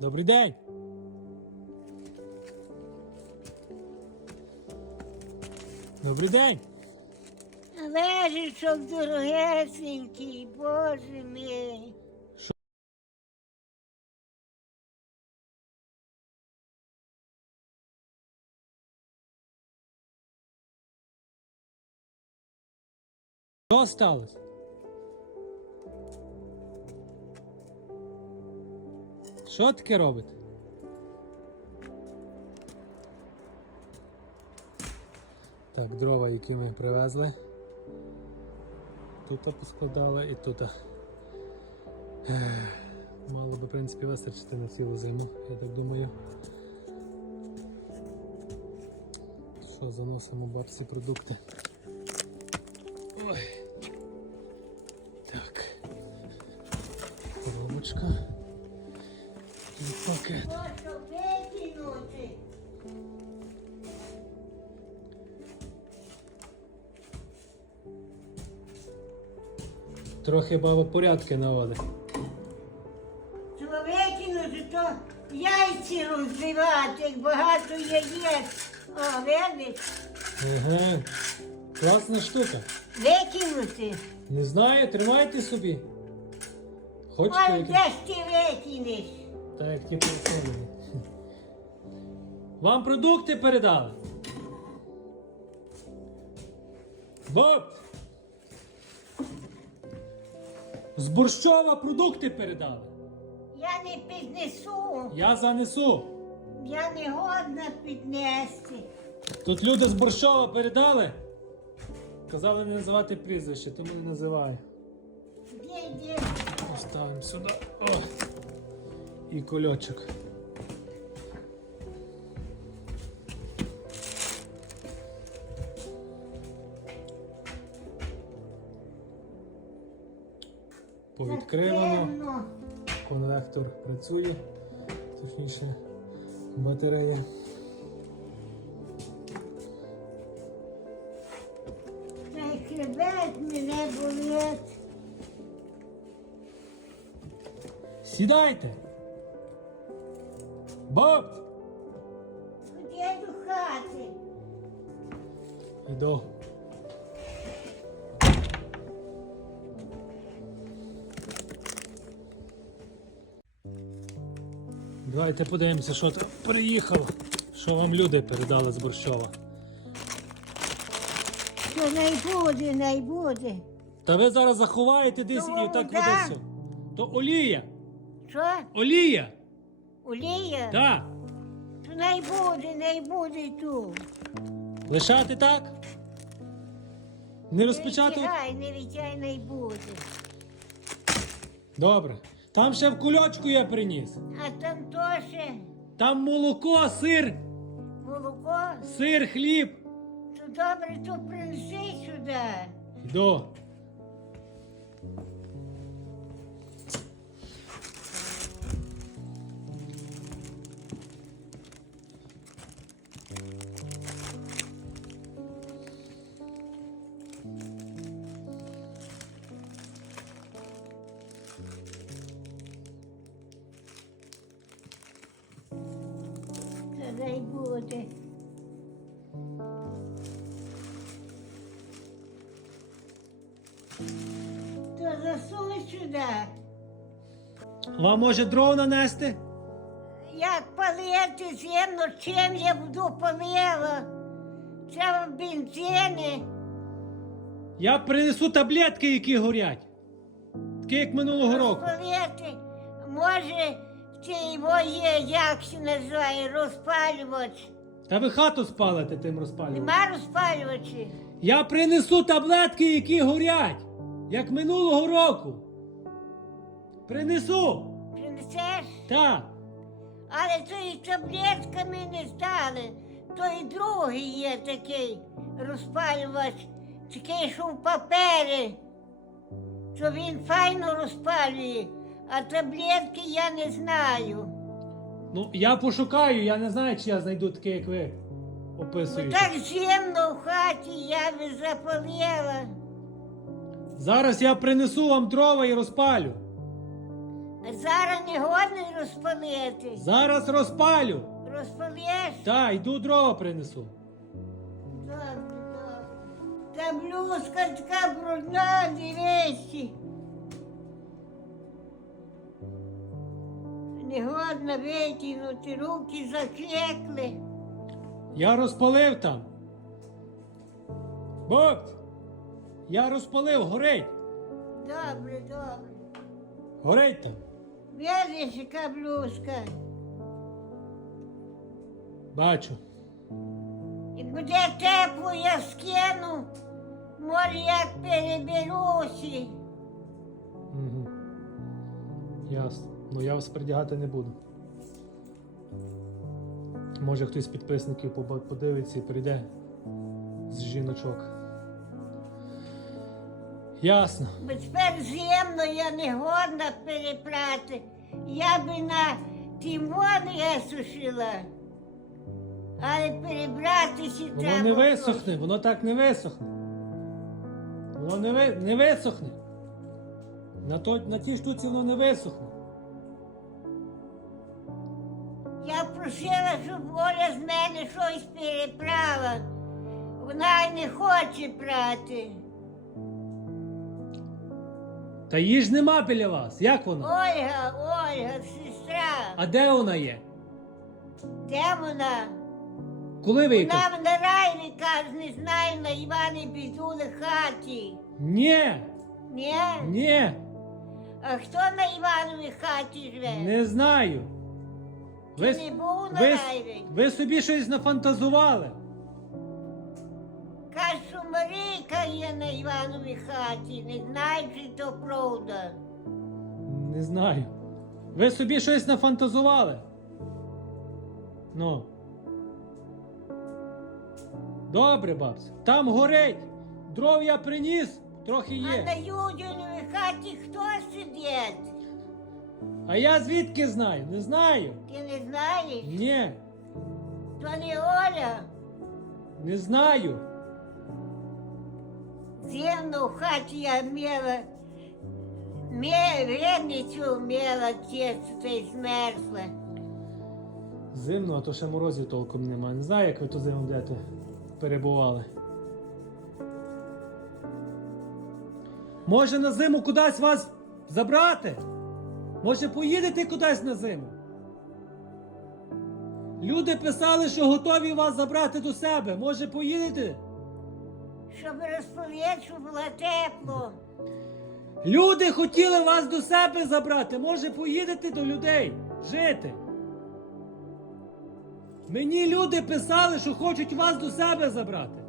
Добрий день. Добрий день. Лежичок дорогесенький, боже мій. Що сталося? Що таке робите? Так, дрова, які ми привезли. Тут поскладали і тут. Мало би, в принципі, вистачити на цілу зиму, я так думаю. Що, заносимо бабці продукти. Ой. Так. Коробочка. І пакет. Трохи баба порядки наводить. Що викинути, то яйці розбивати, як багато яєць. О, видиш? Ага. Класна штука. Викинути. Не знаю, тримайте собі. Хочете Ой, де ж ти викинеш? Так, як ті персони. Вам продукти передали? Боб! З Борщова продукти передали. Я не піднесу. Я занесу. Я не годна піднести. Тут люди з Борщова передали. Казали не називати прізвище, тому не називаю. Де, де? Поставимо сюди. О. І кульочок. Повідкривано. Конвектор працює, точніше батарея. Сідайте! Боб! Ходи до хати. Іду. Давайте подивимося, що там приїхало. Що вам люди передали з Борщова. Що не буде, не буде. Та ви зараз заховаєте десь Ну, і так да. буде все. То олія. Що? Олія! Олія? Так. Не буде, не буде тут. Лишати так? Не Не розпечатувати? витягай, не витягай, не буде. Добре. Там ще в кульочку я приніс. А там то ще Там молоко, сир, молоко. сир, хліб. То добре, то принеси сюди. Йду. Не буде. То засунь сюди. Вам може дров нанести? Як палити землю, чим я буду палила? Це бензини. Я принесу таблетки, які горять. Такі, як минулого року. Розпалити. Може, цій є, як се називає, розпалювач. Та ви хату спалите тим розпалюванням. Нема розпалювачів. Я принесу таблетки, які горять, як минулого року. Принесу. Принесеш? Так. Але то і таблетками не здали. То і другий є такий розпалювач, такий, що в папері. То він файно розпалює, а таблетки я не знаю. Ну, я пошукаю, я не знаю, чи я знайду таке, як ви описуєте. так зимно в хаті я би запалила. Зараз я принесу вам дрова і розпалю. А Зараз не годний розпалити. Зараз розпалю. Розпалєш? Та, йду дрова принесу. Добре, добре. Та блузка така брудна, дивись. Не годно витягнути, руки заклекли. Я розпалив там. Бабць, я розпалив, горить. Добре, добре. Горить там. Видиш, яка блузка. Бачу. І буде тепло, я скину. Може, як переберуся. Угу. Ясно. Ну я вас придягати не буду. Може хтось з підписників подивиться і прийде з жіночок. Ясно. Бо тепер зимно я не годна перепрати. Я би на тімони я сушила. Але перебратися Воно треба. не висохне, воно так не висохне. Воно не, ви, не висохне. На, то, на тій штуці воно не висохне. Просила, щоб Оля з мене щось переправила. Вона не хоче прати. Та її ж нема біля вас. Як воно? Ольга, Ольга, сестра. А де вона є? Де вона? Коли ви її Вона кажете? Нарайлі каже, не знаю, на Івані Бізули хаті. Ні, Ні? ні, А хто на Івановій хаті живе? не знаю. Ви, не був на ви, райві? ви собі щось нафантазували. Каже, що Марійка є на Івановій хаті. Не знаю, чи то правда. Не знаю. Ви собі щось нафантазували. Ну. Добре, бабця. Там горить. Дров я приніс, трохи А на. Юдіновій хаті хто сидить? А я звідки знаю? Не знаю. Ти не знаєш? Ні, То не Оля. не знаю. Зимно в хаті я мела. Ме, вредницю мела тесто, та й змерзла. Зимно, а то ще морозів толком немає. Не знаю, як ви ту зиму будете перебували. Може на зиму кудись вас забрати? Може поїдете кудись на зиму? Люди писали, що готові вас забрати до себе. Може поїдете? Щоб розповідь, щоб було тепло. Люди хотіли вас до себе забрати. Може поїдете до людей жити? Мені люди писали, що хочуть вас до себе забрати.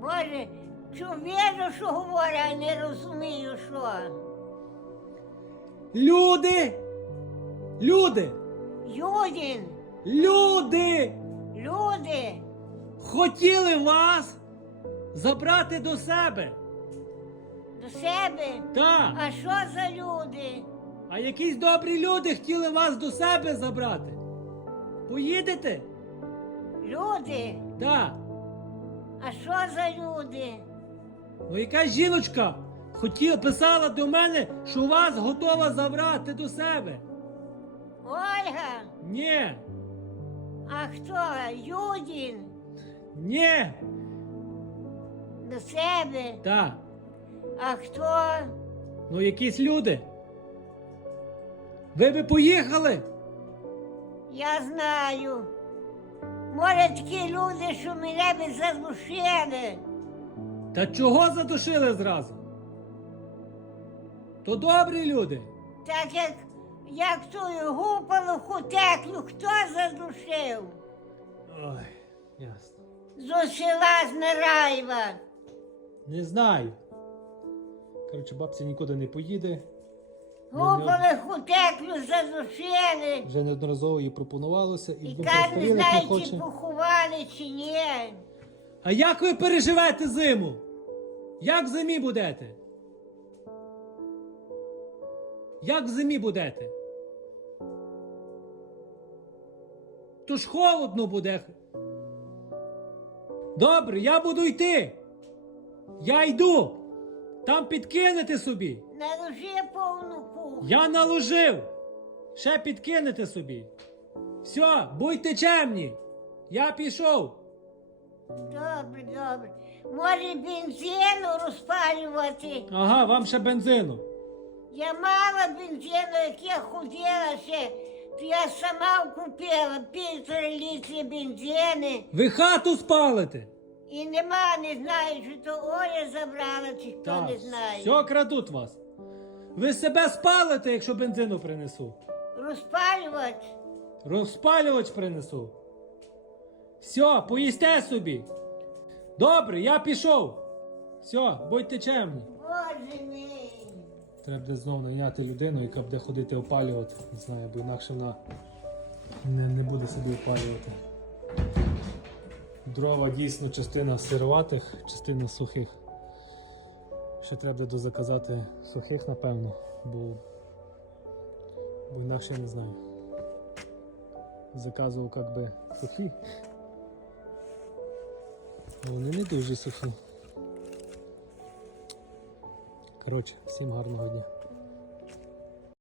Боже, що вірю, що говорю, а не розумію, що. Люди! Люди! Юдін, Люди! люди, Хотіли вас забрати до себе. до себе. Так. А що за люди? А якісь добрі люди хотіли вас до себе забрати. Поїдете? Люди? Так. А що за люди? Ну якась жіночка хотіла, писала до мене, що вас готова забрати до себе. Ольга? Ні, А хто? Юдін? ні, До себе? так. А хто? Ну якісь люди. Ви би поїхали? Я знаю. Може, такі люди, що мене би задушили. Та чого задушили зразу? То добрі люди. Так як, як ту гупалу хутеклю, хто задушив? Ой, ясно. З села. Не знаю. Коротше, бабця нікуди не поїде. Гупали хутеклю задушили. Вже неодноразово їй пропонувалося, і І ну, каже, не не знаю, чи хоче. поховали, чи ні. А як ви переживете зиму? Як в зимі будете? Як в зимі будете? То ж холодно буде. Добре, я буду йти. Я йду. Там підкинете собі. Наложи повну кухню. Я наложив. Ще підкинете собі. Все, будьте чемні. Я пішов. Добре, добре. Може бензину розпалювати. Ага, вам ще бензину. Я мала бензину, як я ходила ще, то я сама купила півтора літри бензини. Ви хату спалите. І нема, не знаю, чи то Оля забрала, чи хто не знає. Все крадуть вас. Ви себе спалите, якщо бензину принесу. Розпалювати. Розпалювач принесу. Все, поїсте собі. Добре, я пішов. Все, будьте чемні. Боже мій. Треба буде знову наняти людину, яка буде ходити опалювати. Не знаю, бо інакше вона не, не буде собі опалювати. Дрова дійсно частина сироватих, частина сухих. Ще треба буде дозаказати сухих, напевно, бо, бо інакше я не знаю. Заказував як би сухі. Вони не дуже сухі. Коротше, всім гарного дня.